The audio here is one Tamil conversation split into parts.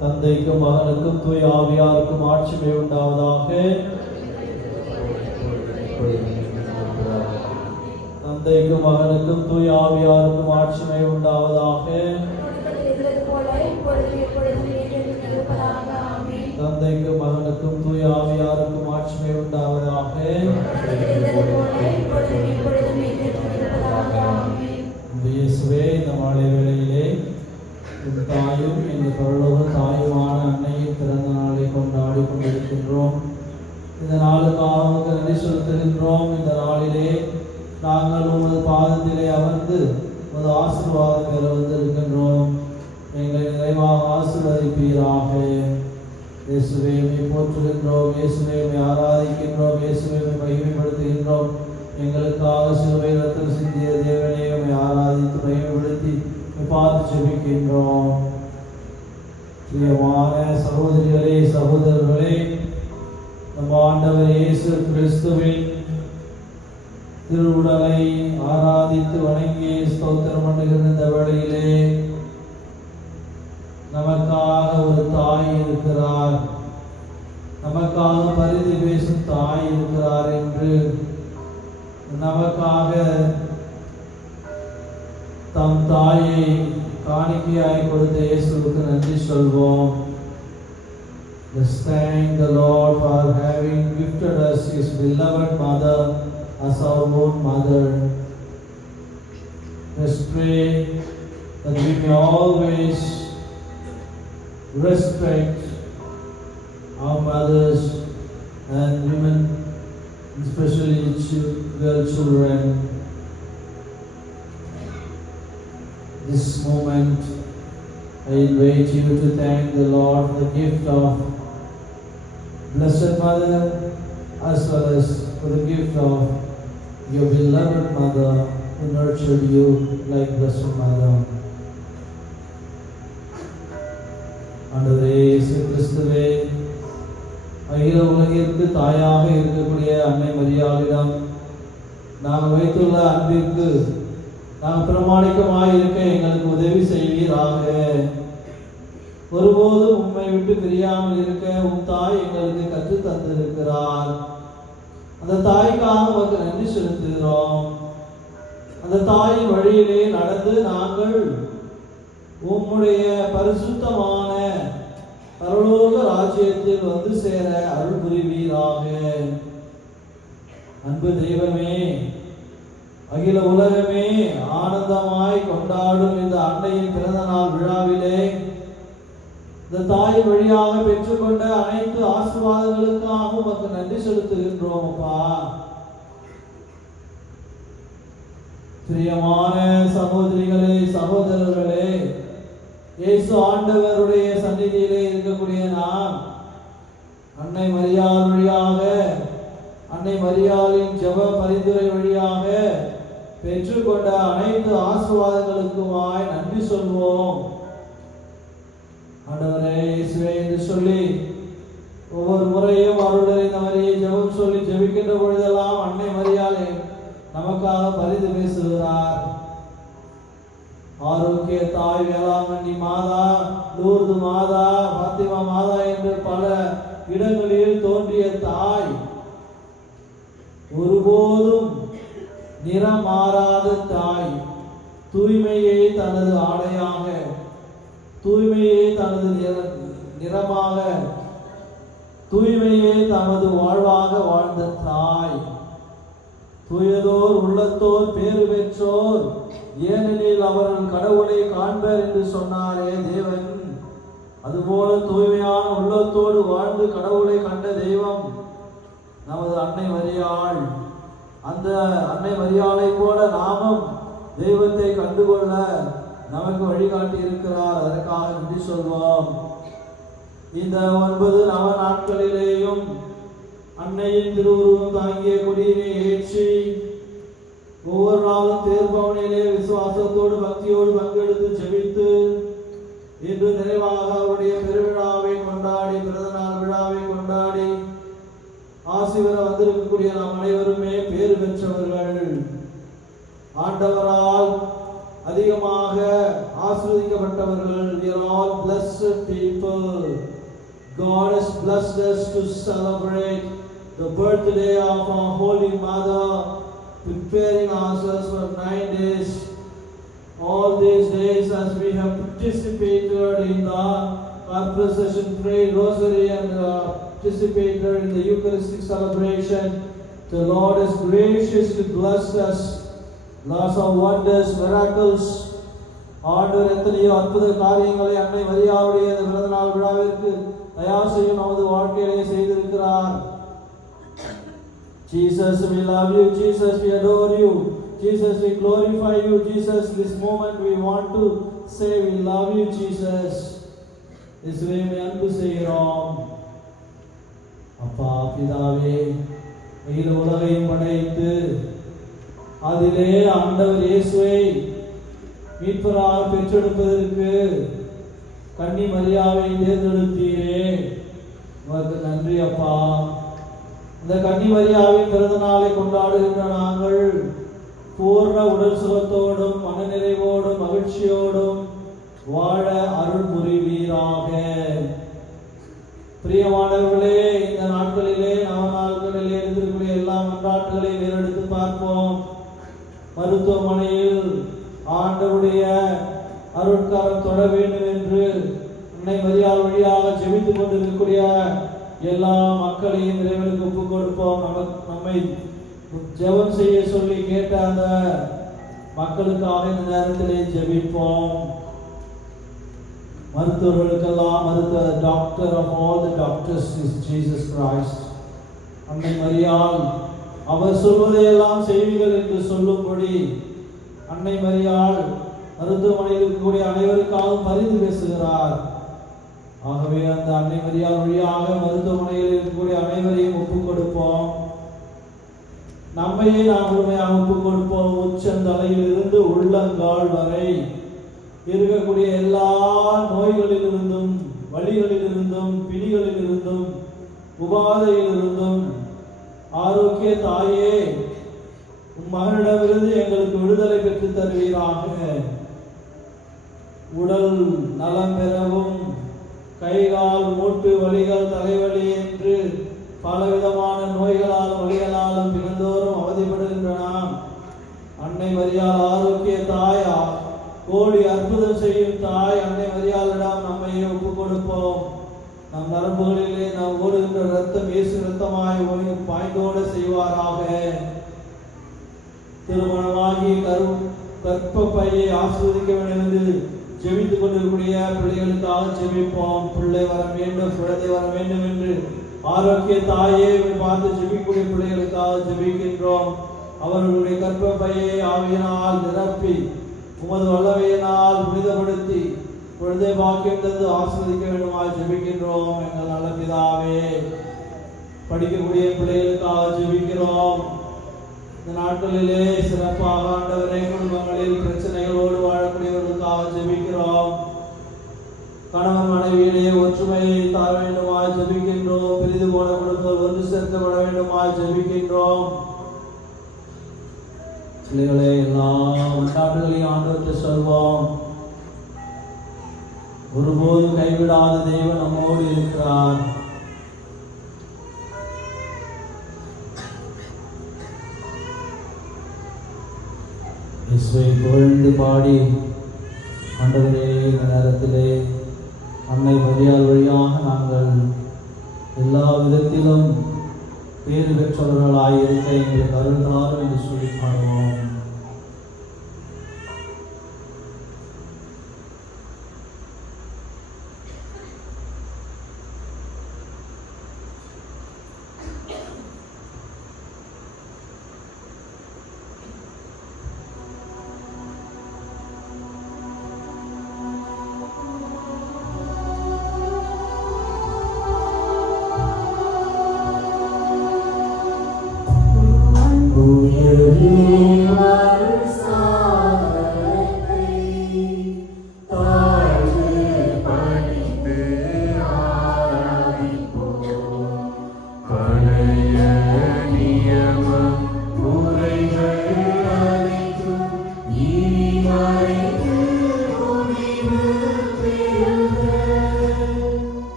தந்தைக்கும் மகனுக்கும் தூய ஆவியாருக்கும் ஆட்சிமை உண்டாவதாக. தந்தைக்கும் மகனுக்கும் தூய ஆவியாருக்கும் ஆட்சிமை உண்டாவதாக. தந்தைக்கும் மகனுக்கும் தூய ஆவியாருக்கும் ஆட்சிமை உண்டாவதாக. இயேசுவே, இந்த மாலை வேளையிலே தாயும் எங்கள் பரலோக தாயுமான அன்னையின் பிறந்த நாளை கொண்டாடி கொண்டிருக்கின்றோம். இந்த நாளுக்காக நன்றி செலுத்துகின்றோம். இந்த நாளிலே நாங்கள் உமது பாதத்திலே அமர்ந்து உமது ஆசீர்வாதம் பெற வந்திருக்கின்றோம். எங்களை நிறைவாக ஆசீர்வதிப்பீராக. இயேசுவே, போற்றுகின்றோம். இயேசுவே, ஆராதிக்கின்றோம். இயேசுவே, மகிமைப்படுத்துகின்றோம். எங்களுக்காக சிலுவை ரத்தம் சிந்திய தேவனே, ஆராதித்து மகிமைப்படுத்தி பார்த்து ஜெபிக்கின்றோம். பிரியமான சகோதரிகளே, சகோதரர்களே, நம் ஆண்டவர் இயேசு கிறிஸ்துவின் திருவுடலை ஆராதித்து வணங்கி ஸ்தோத்திரம் பண்ணுகிற இந்த வேளையிலே நமக்காக ஒரு தாய் இருக்கிறார், நமக்காக பரிந்து பேசும் தாய் இருக்கிறார் என்று நமக்காக தம் தாயை காணிக்கையாய் கொடுத்த இயேசுவுக்கு நன்றி சொல்வோம். Let's thank the Lord for having gifted us His beloved mother as our own mother. Let's pray that we may always respect our mothers and women, especially girl children. This moment, I invite you to thank the Lord for the gift of Blessed Mother, as well as for the gift of your beloved mother who nurtured you like Blessed Mother. ஆண்டவரே இயேசு கிறிஸ்துவே, அகில உலகிற்கு தாயாக இருக்கக்கூடிய அன்னை மரியாளிடம் நாங்கள் வைத்துள்ள அன்பிற்கு நாங்கள் பிரமாணிக்கமாக இருக்க எங்களுக்கு உதவி செய்வீராக. ஒருபோதும் உம்மை விட்டு பிரியாமல் இருக்க உம் தாய் எங்களுக்கு கற்றுத் தந்திருக்கிறார். அந்த தாய்க்காக உமக்கு நன்றி செலுத்துகிறோம். அந்த தாயின் வழியிலே நடந்து நாங்கள் உம்முடைய பரிசுத்தமான பரலோக ராஜ்யத்தில் வந்து சேர அருள் புரிவீராக. அன்பு தெய்வமே, அகில உலகமே ஆனந்தமாய் கொண்டாடும் இந்த அன்னையின் பிறந்த நாள் விழாவிலே இந்த தாயின் வழியாக பெற்றுக்கொண்ட அனைத்து ஆசீர்வாதங்களுக்காக உமக்கு நன்றி செலுத்துகின்றோம் அப்பா. பிரியமான சகோதரிகளே, சகோதரர்களே, இயேசு ஆண்டவருடைய சந்நிதியிலே இருக்கக்கூடிய நாம் அன்னை மரியாள் வழியாக, அன்னை மரியாளின் ஜெப பரிந்துரை வழியாக பெற்றுக்கொண்ட அனைத்து ஆசீர்வாதங்களுக்குமாய் நன்றி சொல்வோம். ஆண்டவரே இயேசுவே என்று சொல்லி ஒவ்வொரு முறையும் அவருடைய இந்த மரியை ஜெபம் சொல்லி ஜெபிக்கின்ற பொழுதெல்லாம் அன்னை மரியாளை நமக்காக பரிந்து பேசுகிறார். ஆரோக்கிய தாய், வேளாங்கண்ணி மாதா, லூர்து மாதா, பாத்திமா மாதா என்று பல இடங்களில் தோன்றிய தாய், ஒருபோதும் நிறம் மாறாத தாய், தூய்மையை தனது ஆடையாக, தூய்மையை தனது நிறமாக, தூய்மையை தமது வாழ்வாக வாழ்ந்த தாய், தூயதோர் உள்ளத்தோர் பேறு பெற்றோர், ஏனெனில் அவர்கள் கடவுளை காண்பர் என்று சொன்னாரே தேவன். அதுபோல தூய்மையான உள்ளத்தோடு வாழ்ந்து கடவுளை கண்ட தெய்வம் நமது அன்னை மரியாள். அந்த அன்னை மரியாளை போல நாமும் தெய்வத்தை கண்டுகொள்ள நமக்கு வழிகாட்டி இருக்கிறார். அதற்காக நன்றி சொல்வோம். இந்த 9 நவ நாட்களிலேயும் அன்னையின் திருவுருவம் தாங்கிய கொடியினை ஏற்றி ஒவ்வொரு நாளும் தேர்பவனிலே விசுவாசத்தோடு பக்தியோடு பங்கெடுத்து ஜெபித்து இன்று நிறைவாக அவருடைய பெருவிழாவை கொண்டாடி, பிறந்தநாள் விழாவை கொண்டாடி ஆசி பெற வந்திருக்கக்கூடிய நாம் அனைவருமே பேறு பெற்றவர்கள். ஆண்டவரால் அதிகமாக ஆசீர்வதிக்கப்பட்டவர்கள். We are all blessed people. God has blessed us to celebrate the birthday of our Holy Mother, preparing ourselves for 9 days. All these days as we have participated in the procession, prayed rosary and participated in the Eucharistic celebration, the Lord has graciously blessed us. Lots of wonders, miracles. ஆண்டவர் எத்தனையோ அற்புத காரியங்களை அன்னை மரியாளுடைய இந்த பிறந்தநாள் விழாவிற்கு தயார் செய்யும் நமது வாழ்க்கையிலே செய்திருக்கிறார். Jesus, we love you. Jesus, we adore you. Jesus, we glorify you. Jesus, this moment we want to say we love you, Jesus. இயேசுவே அன்பு செய்கிறோம். அப்பா பிதாவே, இந்த உலகையும் படைத்து அதிலே ஆண்டவர் இயேசுவை மீட்பராக பெற்றெடுப்பதற்கு கன்னி மரியாவை தேர்ந்தெடுத்தீரே, உமக்கு நன்றி அப்பா. இந்த கன்னி மரியாவின் பிறந்த நாளை கொண்டாடுகின்ற நாங்கள் பூர்ண உடல் சுகத்தோடும் மனநிறைவோடும் மகிழ்ச்சியோடும் வாழ அருள் புரிவீராக. பிரியமானவர்களே, இந்த நாட்களிலே நவ நாட்களிலே இருக்கக்கூடிய எல்லா மன்றாட்டுகளை வேறெடுத்து பார்ப்போம். மருத்துவமனையில் ஆண்டவருடைய அருட்காரம் தொட வேண்டும் என்று அன்னை மரியாள் வழியாக ஜெபித்துக் கொண்டிருக்கக்கூடிய எல்லா மக்களையும் இறைவனுக்கு ஒப்புக் கொடுப்போம். நம்மை ஜெபம் செய்ய சொல்லி கேட்ட அந்த மக்களுக்காக இந்த நேரத்திலே ஜெபிப்போம். மருத்துவர்களுக்கெல்லாம் மருத்துவர், doctor of all the doctors is Jesus Christ. அன்னை மரியாள் அவர் சொல்வதையெல்லாம் செய்வீர்கள் என்று சொல்லும்படி அன்னை மரியாள் மருத்துவமனையில் இருக்கக்கூடிய அனைவருக்காகவும் பரிந்து பேசுகிறார். ஆகவே அந்த அன்னை மரியாள் வழியாக மருத்துவமனையில் இருக்கக்கூடிய அனைவரையும் ஒப்புக் கொடுப்போம். நம்மையே நாம் முழுமையாக ஒப்புக் கொடுப்போம். உச்சந்தலையில் இருந்து உள்ளங்கால் வரை இருக்கக்கூடிய எல்லா நோய்களிலிருந்தும், வலிகளிலிருந்தும், பிணிகளிலிருந்தும், உபாதையிலிருந்தும் ஆரோக்கிய தாயே, உம் மகனிடமிருந்து எங்களுக்கு விடுதலை பெற்று தருவீராக. உடல் நலம் பெறவும், கைகால் மூட்டு வலிகள், தலைவலி என்று பலவிதமான நோய்களாலும் வலிகளாலும் தினந்தோறும் அவதிப்படுகின்ற நாம் அன்னை மரியாள் ஆரோக்கிய தாய், கோடி அற்புதம் செய்யும் தாய் அன்னை மரியாளிடம் நம்மை ஒப்புக் கொடுப்போம். நம் நரம்புகளிலே நாம் ஓடுகின்ற ரத்தம் இயேசு ரத்தமாய் பாய்ந்தோட செய்வாராக. திருமணமாகி கற்பப்பையை ஆஸ்வதிக்க வேண்டும் என்று ஜெபித்துக் கொண்டிருக்கூடிய பிள்ளைகளுக்காக ஜெபிப்போம். பிள்ளை வர வேண்டும், குழந்தை வர வேண்டும் என்று ஆரோக்கிய தாயே பார்த்து ஜெபிக்கக்கூடிய பிள்ளைகளுக்காக ஜெபிக்கின்றோம். அவர்களுடைய கர்ப்பப்பையை ஆவியினால் நிரப்பி உமது வல்லமையினால் புனிதப்படுத்தி குழந்தை பாக்கியம் தந்து ஆசீர்வதிக்க வேண்டுமாய் ஜெபிக்கின்றோம். எங்கள் நல்ல பிதாவே, படிக்கக்கூடிய பிள்ளைகளுக்காக ஜெபிக்கிறோம். இந்த நாட்களிலே சிறப்பாக ஆண்டவரே குடும்பங்களில் பிரச்சனைகளோடு வாழக்கூடியவர்களுக்காக ஜெபிக்கிறோம். கணவன் மனைவியிலே ஒற்றுமையை தர வேண்டுமாய் ஜெபிக்கின்றோம். பிரிது போன குடும்பங்கள் ஒன்று சேர்க்கப்பட வேண்டுமாய் ஜெபிக்கின்றோம். பிள்ளைகளே, எல்லா நாடுகளையும் ஆண்டவற்றை சொல்வோம். ஒருபோது கைவிடாத தெய்வம் நம்மோடு இருக்கிறார். இயேசுவை புகழ்ந்து பாடி ஆண்டவரே, இந்த நேரத்திலே அன்னை மரியாள் வழியாக நாங்கள் எல்லா விதத்திலும் பேறு பெற்றவர்களாயிருக்க எங்களுக்கு அருள் தாரும் என்று சொல்லி பாடுவோம்.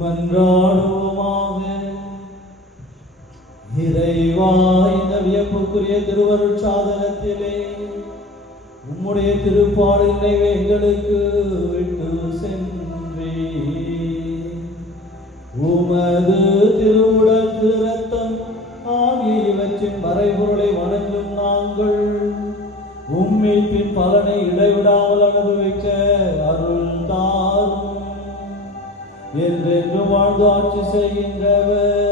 மன்றாடுவோமாக. இறைவா, இந்த வியப்புக்குரிய திருவருட் சாதனத்திலே உம்முடைய திருப்பாடு நினைவை எங்களுக்கு விட்டு சென்றே. உமது திருவுடல் திருரத்தம் ஆகியவற்றின் மறைபொருளை வணங்கும் நாங்கள் உம்மீட்பின் பலனை இடைவிடாமல் அனுபவிக்க அருள் தாரும். என்றென்று வாழ்ந்து ஆட்சி செய்கின்றவர்